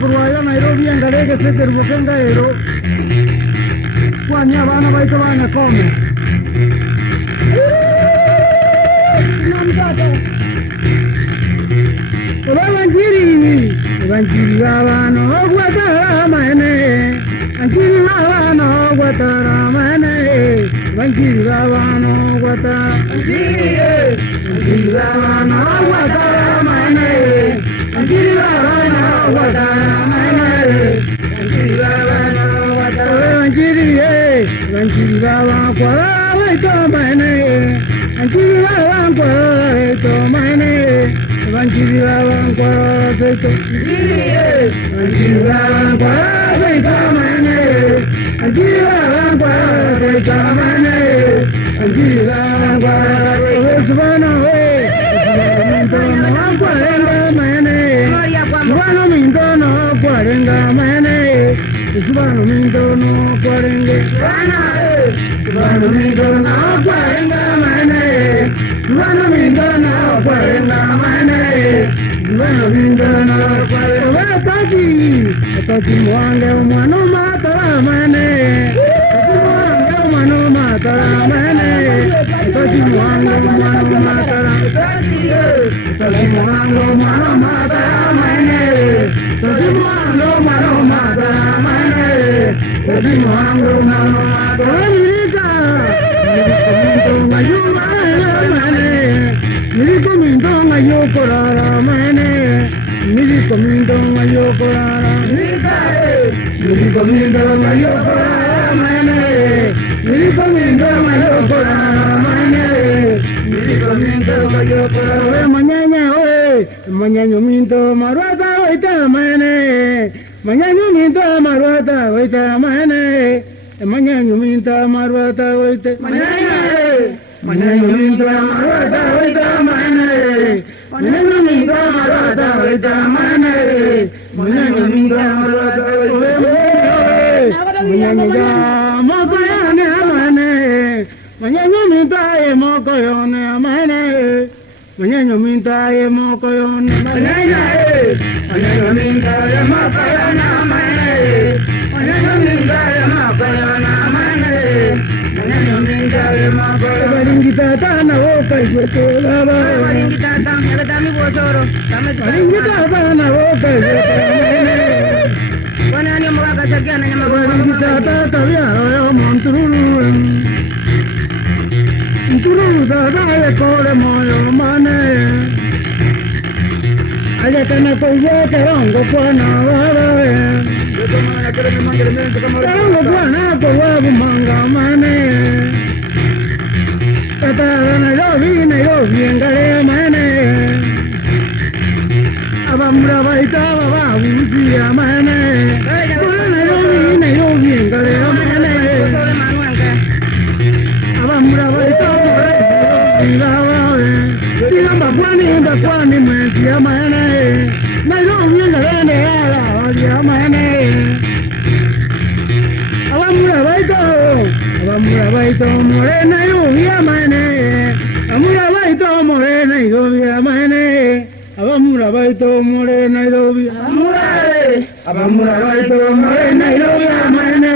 kurwayo Nairobi angalege seke rubokenga ero kwanya bana baito bana kome Evanjiri babano gwatara mane Anjiri babano gwatara mane Evanjiri babano gwatara Anjiri babano gwatara mane Anjiri babano gwatara mane Anjiri babano gwatara Anjiri babano gwatara waito mane Anjiri babano gwatara waito mane Anjiri babano gwatara waito Anjiri babano gwatara waito mane Anjiri babano gwatara waito mane Anjiri babano gwatara waito mane Subhano mintono kwarenga mane Subhano mintono kwarenga Subhano mintono kwarenga mane Subhano mintono kwarenga mane Subhano mintono kwarenga Atati mwange umwano matara mane Atati mwange umwano matara mane Atati mwange umwano matara Atati mwange umwano matara mane Atati mwange umwano matara mane Atati mwange umwano matara Mirika Mirika Miriko mintonga yokorara mane Miriko mintonga yokorara Miriko mintonga yokorara mane Miriko mintonga yokorara mane Miriko mintonga yokorara manyanya oe manyanyo minto marwata oita mane Manyanyo minto marwata oita mane Manyanyo minto marwata oita Manyanyo minto marwata oita mane Manyanyo minto marwata oita mane Manyanyo minto marwata oita mane Manyanyo ya mokoyone amane Manyanyo minto ye mokoyone amane Manyanyo minto ye mokoyone Manyanyo minto ye mokoyone amane Manyanyo minto ye mokoyone amane Manyanyo minto ye mokoyone Baringita tana woka yote baba Baringita tana ya dami bosoro Baringita tana woka yote Wana ni mwaka chakia na nyama Baringita tata ya yo monturulu Monturulu tata ya kore moyo mane Aya kana koye karongo kwana wawe Karongo kwana kwa wabu manga mane Tata Nairobi ngale mane Abamura baita baba uzi amane Nairobi ngale mane Abamura baita ngawe Tigamba kwani mwezi amane Nairobi ngale ala amane Abamura baita more Nairobi amane Amura baito more Nairobi amane Abamura baito more Nairobi amure Abamura baito more Nairobi amane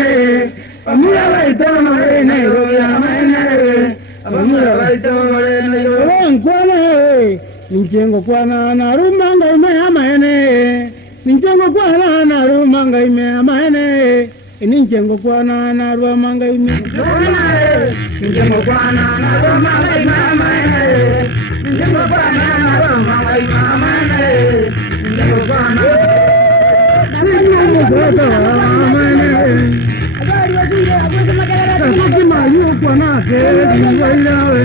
Amura baito more Nairobi amane Abamura baito more Nairobi amane Ninjengo kwana na rumanga ime amane Ninjengo kwana na rumanga ime amane Ninjengo kwana na rumanga ime Ninjengo kwana na rumanga ime amane Ninjengo kwana na rumanga ime amane Ninjengo kwana amane Kasuki mayu kwana kedi wailawe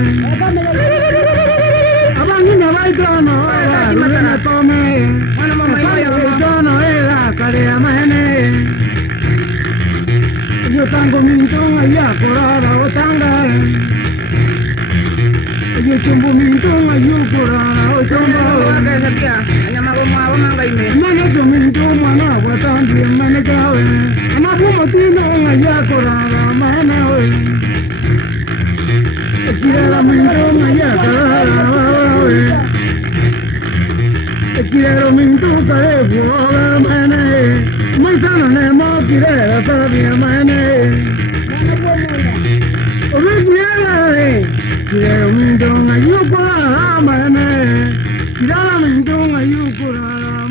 Abangina waitono Luna tome Waitono ela kare amane Yo tango mintonga ya korara otanga Yo chumbu mintonga yo korara otomba Mana to mintonga na watambi mana kawe Amabumo tino ya korara mana we Kirara mintonga ya korara we Kirara mintonga ya korara mana Gira para mi amane. Obe gira gira mi dong ayu kura amane. Gira mi dong ayu kura.